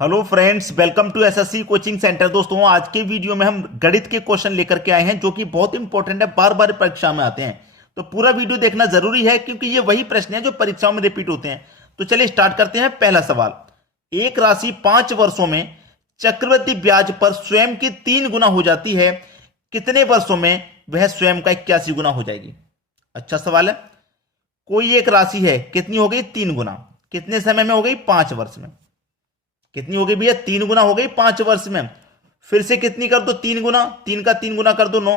Hello friends, welcome to SSC coaching centre. दोस्तों, आज के वीडियो में हम गणित के क्वेश्चन लेकर के आए हैं जो कि बहुत इंपॉर्टेंट है, बार बार परीक्षा में आते हैं। तो पूरा वीडियो देखना जरूरी है क्योंकि ये वही प्रश्न है जो परीक्षाओं में रिपीट होते हैं। तो चलिए स्टार्ट करते हैं। पहला सवाल, एक राशि 5 वर्षों में चक्रवृद्धि ब्याज पर स्वयं की 3 गुना हो जाती है, कितने वर्षों में वह स्वयं का 81 गुना हो जाएगी? अच्छा सवाल है। कोई एक राशि है, कितनी हो गई? 3 गुना। कितने समय में हो गई? 5 वर्ष में। कितनी हो गई भैया? 3 गुना हो गई 5 वर्ष में। फिर से कितनी कर दो? 3 गुना। 3 का 3 गुना कर दो 9।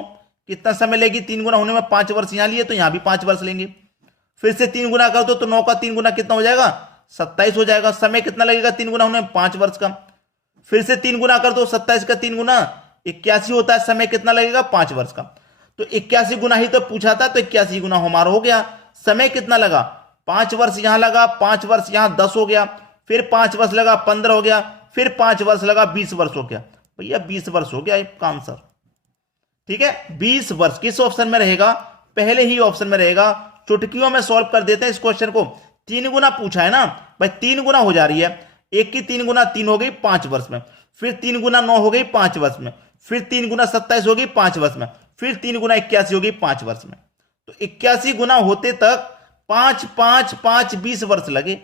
कितना समय लेगी 3 गुना होने में? 5 वर्ष यहां लिए तो यहां भी 5 वर्ष लेंगे। फिर से 3 गुना कर दो तो 9 का 3 गुना कितना हो जाएगा? 27 हो जाएगा। समय कितना लगेगा 3 गुना होने में? 5 वर्ष का। फिर से 3 गुना कर दो, 27 का 3 गुना 81 होता है। समय कितना लगेगा? 5 वर्ष का। तो 81 गुना ही तो पूछा था, तो 81 गुना हमारा हो गया। समय कितना लगा? 5 वर्ष यहां लगा, 5 वर्ष यहां 10 हो गया, फिर 5 वर्ष लगा 15 हो गया, फिर 5 वर्ष लगा 20 वर्ष हो गया। भैया 20 वर्ष हो गया इसका आंसर। ठीक है, 20 वर्ष किस ऑप्शन में रहेगा? पहले ही ऑप्शन में रहेगा। चुटकियों में सॉल्व कर देते हैं इस क्वेश्चन को। 3 गुना पूछा है ना भाई, 3 गुना हो जा रही है। एक की 3 गुना 3 हो गई 5 वर्ष में, फिर 3 गुना 9 हो गई 5 वर्ष में, फिर 3 गुना 27 हो गई 5 वर्ष में, फिर 3 गुना 81 हो गई 5 वर्ष में। तो 81 गुना होते तक 5 5 5 20 वर्ष लगे।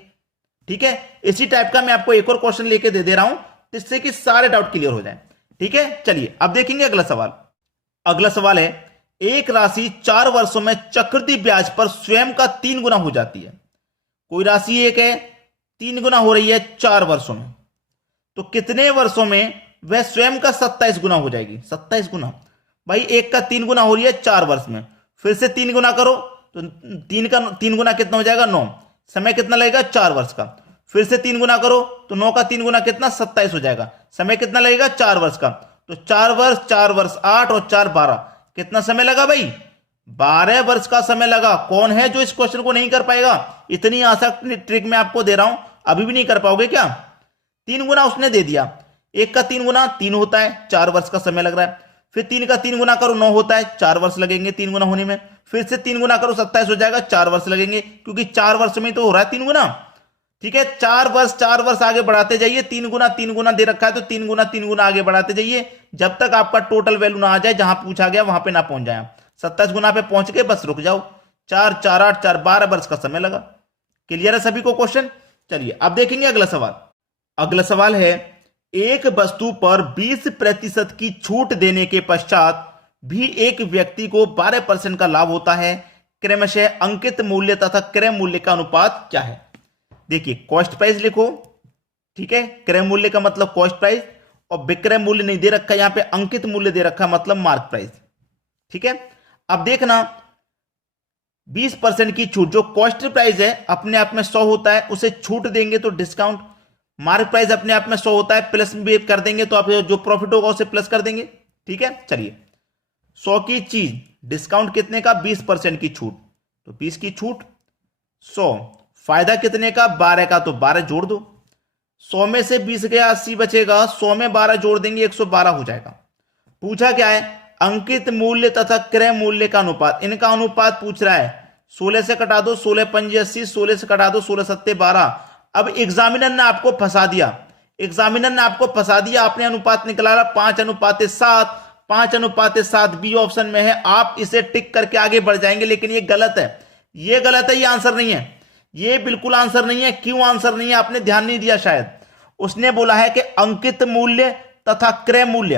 ठीक है, इसी टाइप का मैं आपको एक और क्वेश्चन लेके दे रहा हूं जिससे कि सारे डाउट क्लियर हो जाएं। ठीक है, चलिए अब देखेंगे अगला सवाल। अगला सवाल है, एक राशि 4 वर्षों में चक्रवृद्धि ब्याज पर स्वयं का 3 गुना हो जाती है। कोई राशि एक है, 3 गुना हो रही है 4 वर्षों में, तो कितने वर्षों में वह स्वयं का 27 गुना हो जाएगी? 27 गुना भाई, एक का 3 गुना हो रही है 4 वर्ष में, फिर से 3 गुना करो तो 3 का 3 गुना कितना हो जाएगा? 9। समय कितना लगेगा? 4 वर्ष का। फिर से 3 गुना करो तो 9 का 3 गुना कितना? 27 हो जाएगा। समय कितना लगेगा? 4 वर्ष का। तो 4 वर्ष 4 वर्ष 8 और 4 12, कितना समय लगा भाई? 12 वर्ष का समय लगा। कौन है जो इस क्वेश्चन को नहीं कर पाएगा? इतनी आसान ट्रिक मैं आपको दे रहा हूं, अभी भी नहीं कर पाओगे क्या? 3 गुना उसने दे दिया। एक का 3 गुना 3 होता है, 4 वर्ष का समय लग रहा है। फिर 3 का 3 गुना करो 9 होता है, 4 वर्ष लगेंगे 3 गुना होने में। फिर से 3 गुना करो 27 हो जाएगा, 4 वर्ष लगेंगे, क्योंकि 4 वर्ष में तो हो रहा है 3 गुना। ठीक है, 4 वर्ष आगे बढ़ाते जाइए। 3 गुना दे रखा है तो 3 गुना आगे बढ़ाते जाइए जब तक आपका टोटल वैल्यू ना आ जाए, जहां पूछा गया वहां पे ना पहुंच जाए। 27 गुना पे पहुंच के बस रुक जाओ। 4 4 8 4 12 वर्ष का समय लगा। क्लियर है सभी को क्वेश्चन? चलिए अब देखेंगे अगला सवाल। अगला सवाल है, एक वस्तु पर 20% की छूट देने के पश्चात भी एक व्यक्ति को 12% का लाभ होता है। क्रमशः अंकित मूल्य तथा क्रय मूल्य का अनुपात क्या है? देखिए, कॉस्ट प्राइस लिखो। ठीक है, क्रय मूल्य का मतलब कॉस्ट प्राइस, और विक्रय मूल्य नहीं दे रखा यहां पे, अंकित मूल्य दे रखा मतलब मार्क प्राइस। ठीक है, अब देखना 20% की छूट, जो कॉस्ट प्राइस है अपने आप में 100 होता है, उसे छूट देंगे तो डिस्काउंट। मार्क प्राइस अपने आप में 100 होता है, प्लस भी कर देंगे तो आप जो प्रॉफिट होगा उसे प्लस कर देंगे। ठीक है, चलिए 100 की चीज, डिस्काउंट कितने का? 20% की छूट, तो 20 की छूट 100, फायदा कितने का? 12 का, तो 12 जोड़ दो। 100 में से 20 गया, 80 बचेगा, 100 में 12 जोड़ देंगे 112 हो जाएगा। पूछा क्या है? अंकित मूल्य तथा क्रय मूल्य का अनुपात। इनका अनुपात पूछ रहा है। 16 से कटा दो, 16 पंजे 80, 16 से कटा दो, 16 सत्ते 12। अब एग्जामिनर ने आपको फंसा दिया। आपने अनुपात निकाला 5:7। 5:7 बी ऑप्शन में है। आप इसे टिक करके आगे बढ़ जाएंगे, लेकिन ये गलत है। ये आंसर नहीं है। ये बिल्कुल आंसर नहीं है। क्यों आंसर नहीं है? आपने ध्यान नहीं दिया शायद। उसने बोला है कि अंकित मूल्य तथा क्रय मूल्य।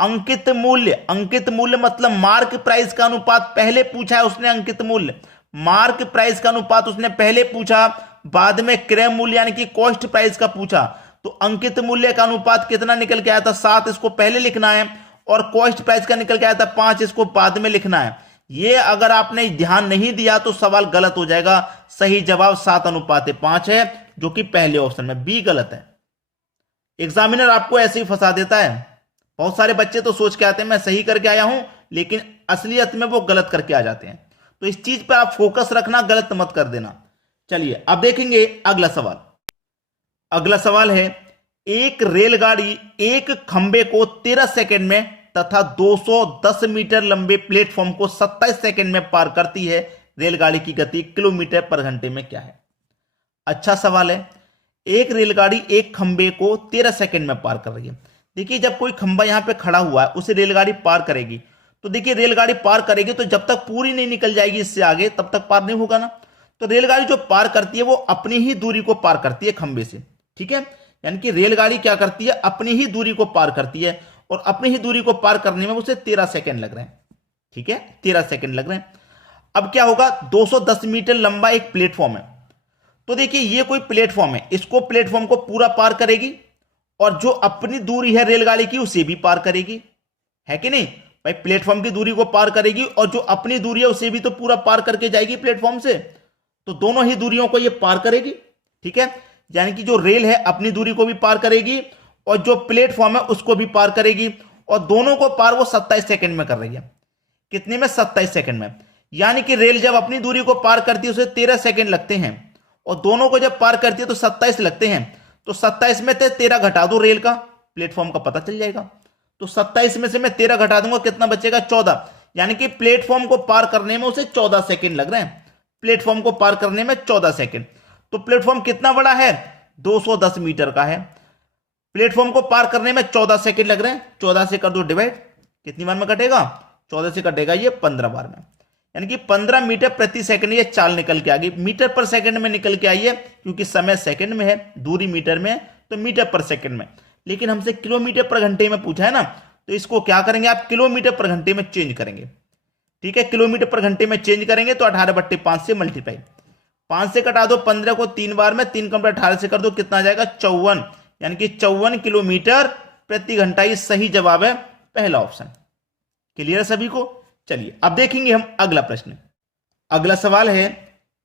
अंकित मूल्य मतलब मार्क प्राइस का अनुपात पहले पूछा है उसने। अंकित मूल्य, मार्क प्राइस का अनुपात उसने पहले पूछा, बाद में क्रय मूल्य यानी कि कॉस्ट प्राइस का पूछा। तो अंकित मूल्य का अनुपात कितना निकल के आया था? 7, इसको पहले लिखना है, और कॉस्ट प्राइस का निकल के आया था 5, इसको बाद में लिखना है। ये अगर आपने ध्यान नहीं दिया तो सवाल गलत हो जाएगा। सही जवाब 7:5 है, जो कि पहले ऑप्शन में, बी गलत है। एग्जामिनर आपको ऐसे ही फंसा देता है। बहुत सारे बच्चे तो सोच के आते हैं मैं सही करके आया हूं, लेकिन असलियत में वो गलत करके आ जाते हैं। तो इस चीज पर आप फोकस रखना, गलत मत कर देना। चलिए अब देखेंगे अगला सवाल। अगला सवाल है, एक रेलगाड़ी एक खंबे को 13 सेकंड में तथा 210 मीटर लंबे प्लेटफॉर्म को 27 सेकंड में पार करती है। रेलगाड़ी की गति किलोमीटर पर घंटे में क्या है? अच्छा सवाल है। एक रेलगाड़ी एक खंबे को 13 सेकंड में पार कर रही है। देखिए जब कोई खंबा यहां पे खड़ा हुआ है उसे रेलगाड़ी पार करेगी, तो देखिए रेलगाड़ी पार करेगी तो जब तक पूरी नहीं निकल जाएगी इससे आगे तब तक पार नहीं होगा ना। तो रेलगाड़ी जो पार करती है वो अपनी ही दूरी को पार करती है खंबे से, ठीक है। यानी कि रेलगाड़ी क्या करती है, अपनी ही दूरी को पार करती है, और अपनी ही दूरी को पार करने में उसे 13 सेकंड लग रहे हैं, ठीक है, 13 सेकंड लग रहे हैं। अब क्या होगा, 210 मीटर लंबा एक प्लेटफॉर्म है, तो देखिए ये कोई प्लेटफॉर्म है, इसको प्लेटफॉर्म को पूरा पार करेगी और जो अपनी दूरी है रेलगाड़ी की उसे भी पार करेगी, है कि नहीं भाई। प्लेटफॉर्म की दूरी को पार करेगी और जो अपनी दूरी है उसे भी तो पूरा पार करके जाएगी प्लेटफॉर्म से, तो दोनों ही दूरियों को ये पार करेगी, ठीक है। यानी कि जो रेल है अपनी दूरी को भी पार करेगी और जो प्लेटफॉर्म है उसको भी पार करेगी, और दोनों को पार वो 27 सेकंड में कर रही है। कितने में, 27 सेकंड में। यानी कि रेल जब अपनी दूरी को पार करती है उसे 13 सेकंड लगते हैं, और दोनों को जब पार करती है तो 27 लगते हैं। तो 27 में से 13 घटा दो, रेल का प्लेटफॉर्म का पता चल जाएगा। तो 27 में से मैं 13 घटा दूंगा, कितना बचेगा, 14। यानी कि प्लेटफॉर्म को पार करने में उसे 14 सेकंड लग रहे हैं, प्लेटफॉर्म को पार करने में 14 सेकंड। तो प्लेटफॉर्म कितना बड़ा है, 210 मीटर का है, प्लेटफॉर्म को पार करने में 14 सेकंड लग रहे हैं। 14 से कर दो डिवाइड, कितनी बार में कटेगा, 14 से कटेगा ये 15 बार में। यानी कि 15 मीटर प्रति सेकंड ये चाल निकल के आ गई। मीटर पर सेकंड में निकल के आई है क्योंकि समय सेकंड में है, दूरी मीटर में है, तो मीटर पर सेकंड में। लेकिन हमसे किलोमीटर पर घंटे में पूछा है ना, तो इसको क्या करेंगे आप, किलोमीटर पर घंटे में चेंज करेंगे, ठीक है। किलोमीटर पर घंटे में चेंज करेंगे तो 18/5 से मल्टीप्लाई, 5 से कटा दो 15 को 3 बार में, 3 कम 18 से कर दो, कितना आ जाएगा, 54। यानी कि 54 किलोमीटर प्रति घंटा। ये सही जवाब है पहला ऑप्शन। क्लियर है सभी को। चलिए अब देखेंगे हम अगला प्रश्न। अगला सवाल है,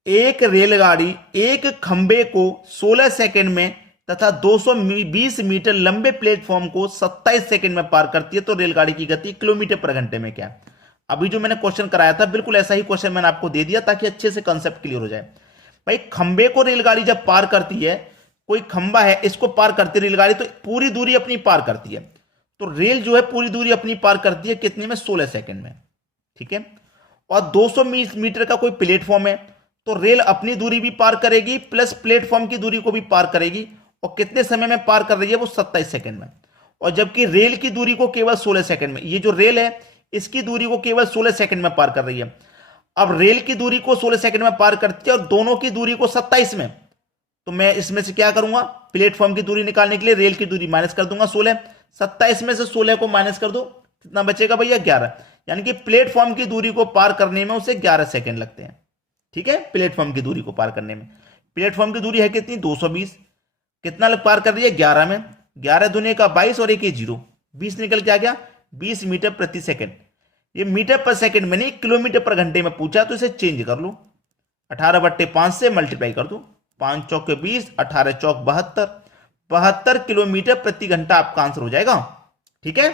एक रेलगाड़ी एक खंबे को 16 सेकंड में तथा 220 मीटर लंबे प्लेटफॉर्म को 27 सेकंड में पार करती है, तो रेलगाड़ी की गति किलोमीटर पर घंटे में क्या है। अभी जो मैंने क्वेश्चन कराया था बिल्कुल ऐसा ही क्वेश्चन मैंने आपको दे दिया ताकि अच्छे से कंसेप्ट क्लियर हो जाए। भाई खंबे को रेलगाड़ी जब पार करती है, कोई खंबा है इसको पार करती है रेलगाड़ी, तो पूरी दूरी अपनी पार करती है। तो रेल जो है पूरी दूरी अपनी पार करती है कितने में, 16 सेकंड में, ठीक है। और 200 मीटर का कोई प्लेटफॉर्म है, तो रेल अपनी दूरी भी पार करेगी प्लस प्लेटफॉर्म की दूरी को भी पार करेगी, और कितने समय में पार कर रही है वो, 27 सेकंड में। और जबकि रेल की दूरी को केवल 16 सेकंड में, ये जो रेल है इसकी दूरी को केवल 16 सेकंड में पार कर रही है। अब रेल की दूरी को 16 सेकंड में पार करती है और दोनों की दूरी को 27 में, तो मैं इसमें से क्या करूंगा, प्लेटफॉर्म की दूरी निकालने के लिए रेल की दूरी माइनस कर दूंगा 16, 27 में से 16 को माइनस कर दो, कितना बचेगा भैया, 11। यानी कि प्लेटफॉर्म की दूरी को पार करने में उसे 11 सेकंड लगते हैं, ठीक है। प्लेटफॉर्म की दूरी को पार करने में, प्लेटफॉर्म की दूरी है कितनी, 220, कितना पार कर रही है, 11 में, 11 दूनी का 22 और 1 0, 20 निकल के आ गया, 20 मीटर प्रति सेकंड। ये मीटर पर सेकंड में नहीं किलोमीटर पर घंटे में पूछा, तो इसे चेंज कर लो, 18/5 से मल्टीप्लाई कर दो, 5 चौक 20, 18 चौक 72, 72 किलोमीटर प्रति घंटा आपका आंसर हो जाएगा, ठीक है।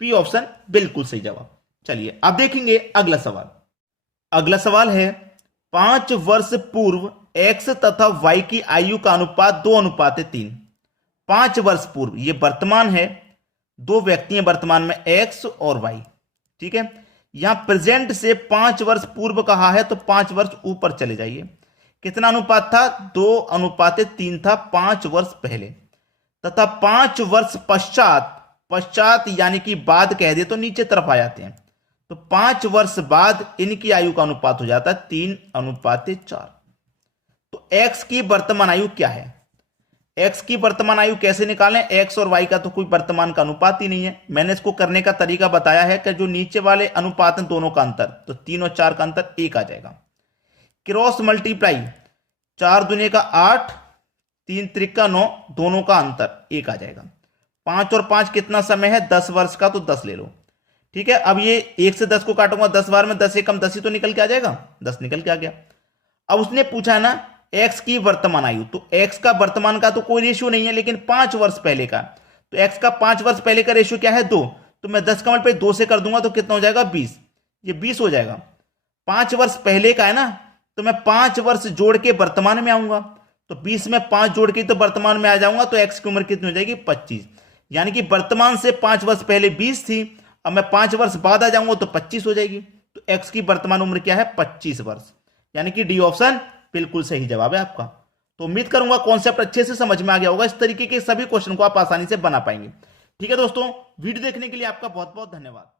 पी ऑप्शन बिल्कुल सही जवाब। चलिए अब देखेंगे अगला सवाल। अगला सवाल है, 5 वर्ष पूर्व x तथा y की आयु का अनुपात 2:3। 5 वर्ष पूर्व, ये वर्तमान है, दो व्यक्ति हैं वर्तमान में, x और y, ठीक है। यहां प्रेजेंट से 5 वर्ष पूर्व कहा है, तो 5 वर्ष ऊपर चले जाइए। कितना अनुपात था, 2:3 था 5 वर्ष पहले, तथा 5 वर्ष पश्चात, पश्चात यानी कि बाद कह दे तो नीचे तरफ आ जाते हैं, तो 5 वर्ष बाद इनकी आयु का अनुपात हो जाता है 3:4। तो x की वर्तमान आयु क्या है, x की वर्तमान आयु कैसे निकालें, x और y का तो कोई वर्तमान का अनुपात ही नहीं है। मैंने इसको करने का तरीका बताया है कि जो नीचे वाले अनुपात हैं दोनों का अंतर, तो 3 और 4 का अंतर 1 आ जाएगा। क्रॉस मल्टीप्लाई, 4 दूने का 8, 3 त्रिका 9, दोनों का अंतर 1 आ जाएगा। 5 और 5 कितना समय है, 10 वर्ष का, तो 10 ले लो, ठीक है। अब ये 1 से 10 को काटूंगा 10 बार में, 10 एकम 10 ही तो निकल के आ जाएगा, 10 निकल के आ गया। अब उसने पूछा है ना x की वर्तमान आयु, तो x का वर्तमान का तो कोई रेशियो नहीं है, लेकिन 5 वर्ष पहले का, तो x का 5 वर्ष पहले का रेशियो क्या है, 2, तो मैं 10 का मल्टीप्लाई 2 से कर दूंगा तो कितना हो जाएगा, 20, ये 20 हो जाएगा। 5 वर्ष पहले का है ना, तो मैं 5 वर्ष जोड़ के वर्तमान में आऊंगा, तो 20 में 5 जोड़ के तो वर्तमान में आ जाऊंगा, तो x की उम्र कितनी हो जाएगी, 25। यानी कि वर्तमान से 5 वर्ष पहले 20 थी, अब मैं 5 वर्ष बाद आ जाऊंगा तो 25 हो जाएगी, तो x की वर्तमान उम्र क्या है, 25 वर्ष। यानी कि डी ऑप्शन बिल्कुल सही जवाब है आपका। तो उम्मीद करूंगा कॉन्सेप्ट अच्छे से समझ में आ गया होगा। इस तरीके के सभी क्वेश्चन को आप आसानी से बना पाएंगे। ठीक है दोस्तों, वीडियो देखने के लिए आपका बहुत बहुत धन्यवाद।